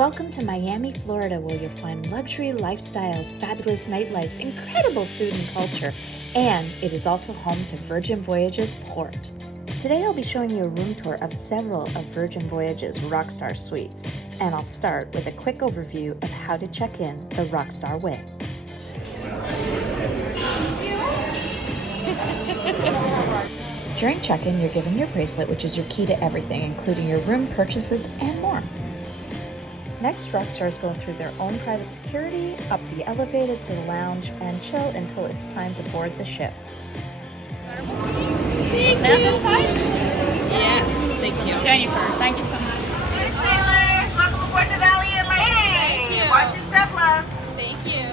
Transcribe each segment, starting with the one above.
Welcome to Miami, Florida, where you'll find luxury lifestyles, fabulous nightlives, incredible food and culture, and it is also home to Virgin Voyages Port. Today I'll be showing you a room tour of several of Virgin Voyages RockStar Suites, and I'll start with a quick overview of how to check in the RockStar way. During check-in, you're given your bracelet, which is your key to everything, including your room purchases and more. Next, rockstars go through their own private security, up the elevator to the lounge, and chill until it's time to board the ship. Thank you. Yes, thank you. Jennifer, thank you so much. Hey, sailors, welcome aboard the Valiant Lady. Watch your step, love. Thank you.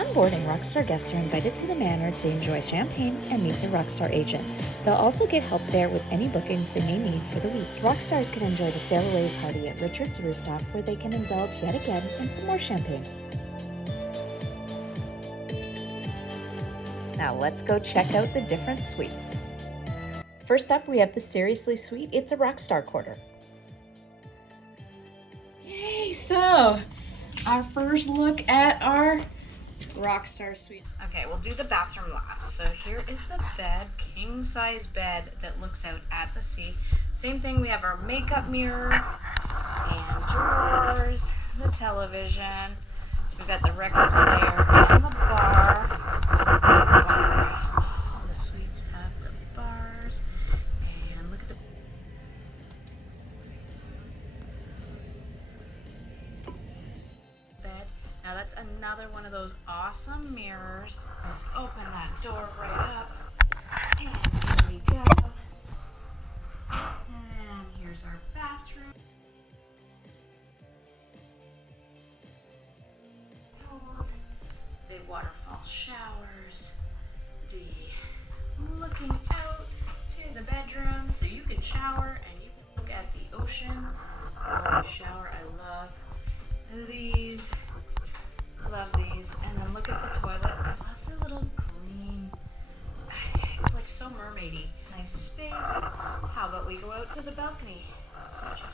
On boarding, Rockstar guests are invited to the manor to enjoy champagne and meet the Rockstar agent. They'll also get help there with any bookings they may need for the week. Rockstars can enjoy the sail away party at Richard's Rooftop, where they can indulge yet again in some more champagne. Now let's go check out the different suites. First up, we have the Seriously Suite. It's a Rockstar quarter. Yay, so our first look at our Rockstar Suite. Okay, we'll do the bathroom last. So here is the bed, king size bed that looks out at the sea. Same thing, we have our makeup mirror and drawers, the television. We've got the record player and the bar. All the suites have the bars. And look at the bed. Now that's another one of those awesome mirrors. Let's open that door right up. And here we go. And here's our bathroom. Big waterfall showers. Looking out to the bedroom so you can shower and you can look at the ocean. Oh, shower, I love these. Love these. And then look at the toilet. I love the little green. It's like so mermaidy. Nice space. How about we go out to the balcony? Such a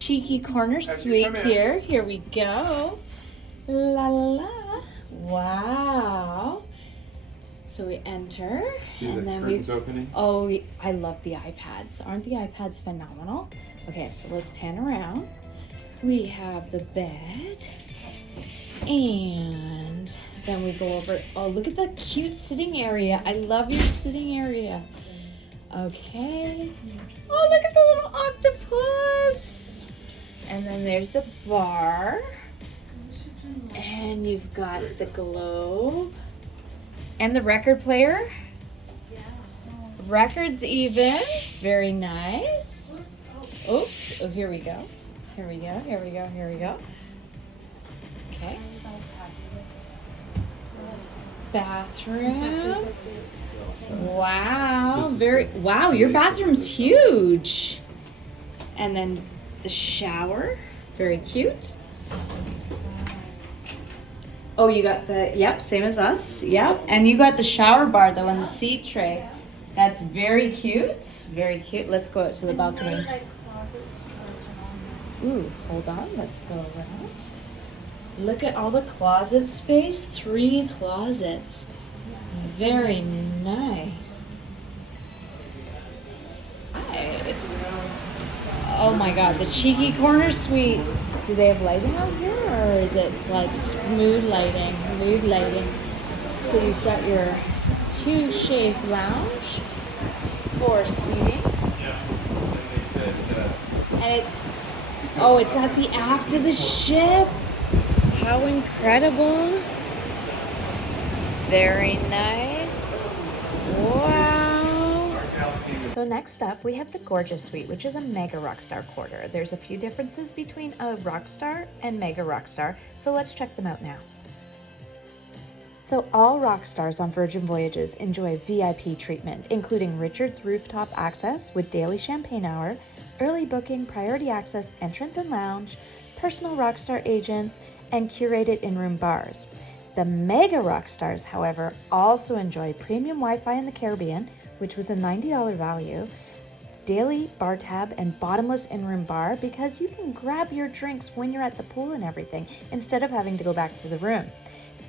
Cheeky corner suite here. Here we go. La la. Wow. So we enter, and then we. Opening. Oh, I love the iPads. Aren't the iPads phenomenal? Okay, so let's pan around. We have the bed, and then we go over. Oh, look at the cute sitting area. I love your sitting area. Okay. Oh, look at the little octopus. And then there's the bar. And you've got the globe. And the record player. Records even. Very nice. Oops. Oh, here we go. Here we go. Here we go. Here we go. Okay. Bathroom. Wow. Wow, your bathroom's huge. And then the shower. Very cute. Oh, you got the, yep, same as us. Yep. And you got the shower bar though and the seat tray. That's very cute. Very cute. Let's go out to the balcony. Ooh, hold on. Let's go around. Look at all the closet space. 3 closets. Very nice. Right. Oh my God, the cheeky corner suite. Do they have lighting out here, or is it like smooth lighting, mood lighting? So you've got your 2 chaise lounge for seating. And it's, oh, it's at the aft of the ship. How incredible. Very nice. Wow. So next up, we have the Gorgeous Suite, which is a Mega RockStar quarter. There's a few differences between a RockStar and Mega RockStar, so let's check them out now. So all Rockstars on Virgin Voyages enjoy VIP treatment, including Richard's Rooftop access with daily champagne hour, early booking, priority access, entrance and lounge, personal Rockstar agents, and curated in-room bars. The Mega RockStars, however, also enjoy premium Wi-Fi in the Caribbean, which was a $90 value, daily bar tab, and bottomless in-room bar because you can grab your drinks when you're at the pool and everything instead of having to go back to the room.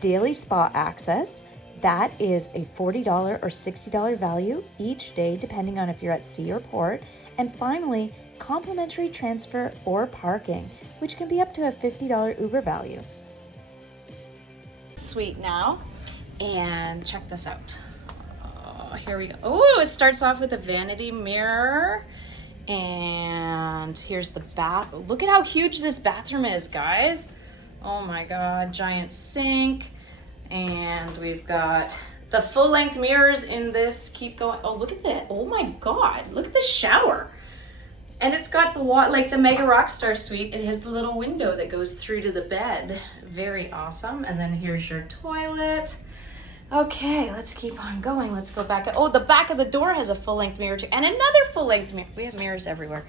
Daily spa access, that is a $40 or $60 value each day depending on if you're at sea or port. And finally, complimentary transfer or parking, which can be up to a $50 Uber value. Suite now, and check this out. Oh, here we go. Oh, it starts off with a vanity mirror, and here's the bath. Look at how huge this bathroom is, guys. Oh my god, giant sink, and we've got the full-length mirrors in this. Keep going. Oh, look at that. Oh my god, look at the shower. And it's got the like the Mega RockStar Suite. It has the little window that goes through to the bed. Very awesome. And then here's your toilet. Okay, let's keep on going. Let's go back. Oh, the back of the door has a full-length mirror too, and another full-length mirror. We have mirrors everywhere.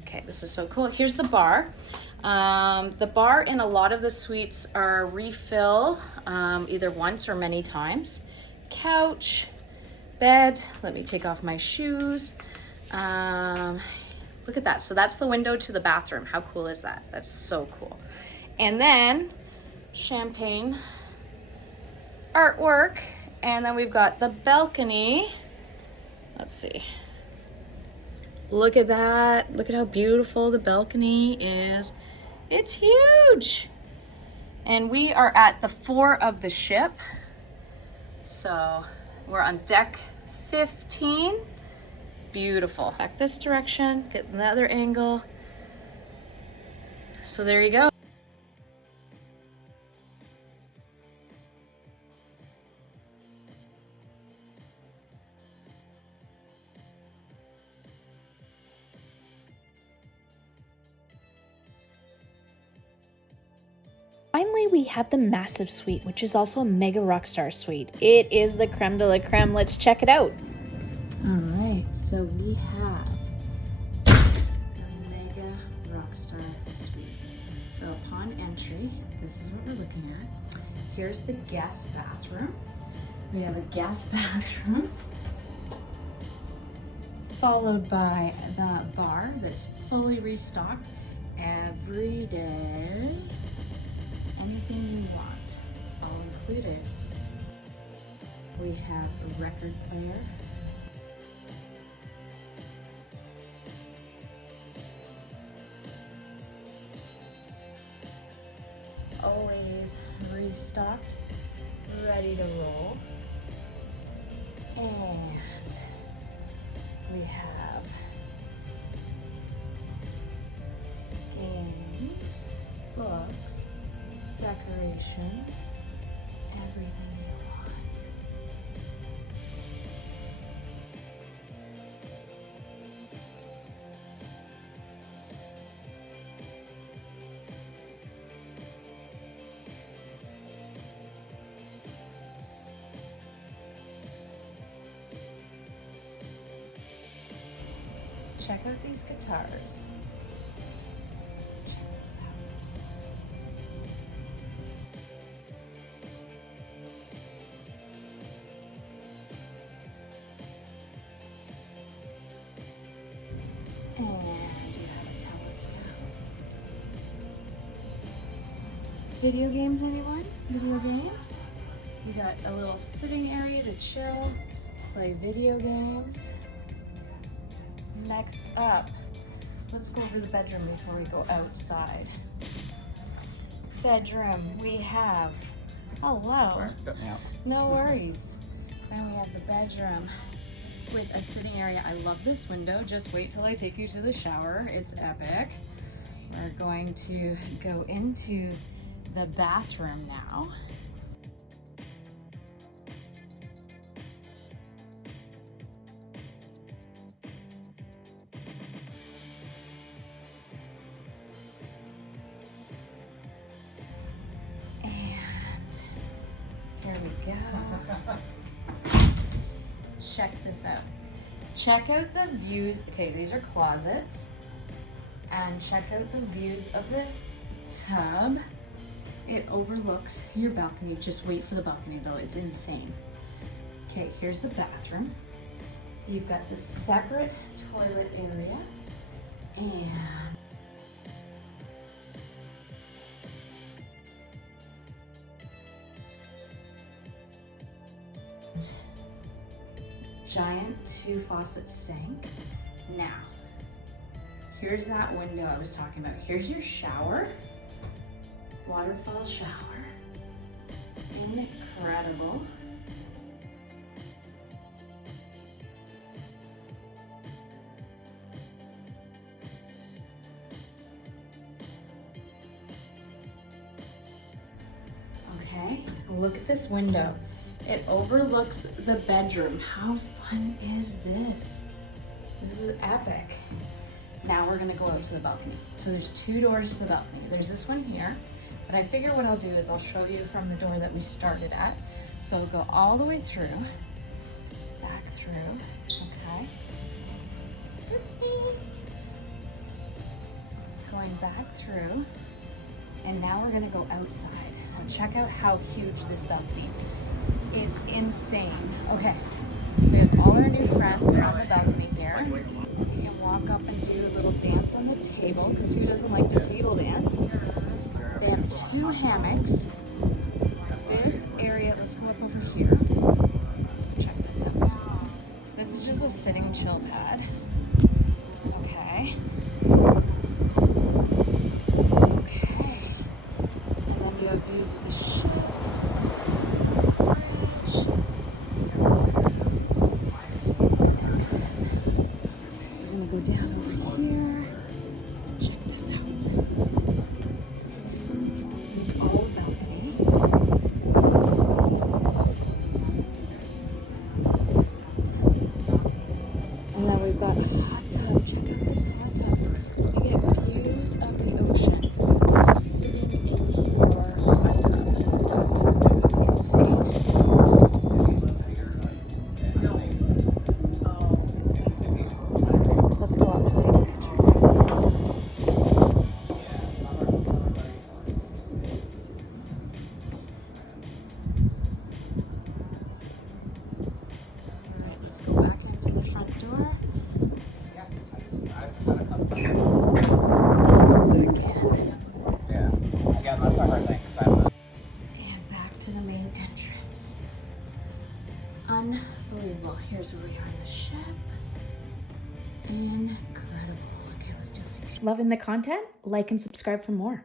Okay, this is so cool. Here's the bar. The bar in a lot of the suites are refill, either once or many times. Couch, bed. Let me take off my shoes. Look at that. So that's the window to the bathroom. How cool is that? That's so cool. And then champagne artwork. And then we've got the balcony. Let's see. Look at that. Look at how beautiful the balcony is. It's huge. And we are at the fore of the ship. So we're on deck 15. Beautiful. Back this direction, get another angle. So there you go. Finally, we have the Massive Suite, which is also a Mega RockStar Suite. It is the creme de la creme. Let's check it out. All right, so we have the Mega RockStar Suite. So upon entry, this is what we're looking at. Here's the guest bathroom. We have a guest bathroom, followed by the bar that's fully restocked every day. Anything you want, it's all included. We have a record player. Always restocked, ready to roll. And we have games, books, decorations, everything you want. Check out these guitars. And you have a telescope. Video games, anyone? Video games? You got a little sitting area to chill, play video games. Next up, let's go over the bedroom before we go outside. Bedroom, we have, hello. No worries. Then we have the bedroom with a sitting area. I love this window. Just wait till I take you to the shower. It's epic. We're going to go into the bathroom now. There we go. Check this out. Check out the views. Okay, these are closets. And check out the views of the tub. It overlooks your balcony. Just wait for the balcony though, it's insane. Okay, here's the bathroom. You've got the separate toilet area and giant 2-faucet sink. Now, here's that window I was talking about. Here's your shower, waterfall shower. Incredible. Okay, look at this window. It overlooks the bedroom. How fun is this? This is epic. Now we're gonna go out to the balcony. So there's 2 doors to the balcony. There's this one here, but I figure what I'll do is I'll show you from the door that we started at. So we'll go all the way through, back through, okay? Going back through, and now we're gonna go outside. Now check out how huge this balcony is. It's insane. Okay, so we have all our new friends on the balcony here. You can walk up and do a little dance on the table, because who doesn't like to table dance? They have 2 hammocks. This area, let's go up over here. Check this out. This is just a sitting chill pad. Okay. Okay. And then you have views of the ship. Go down over here. Check this out. It's all balcony. And then we've got a hot tub. Check out this hot tub. You get views of the ocean while sitting in your hot tub. Insane. Let's go up and take a picture. Alright, let's go back into the front door. And back to the main entrance. Unbelievable. Here's where we are in the ship. Incredible. Okay, let's do it. Loving the content? Like and subscribe for more.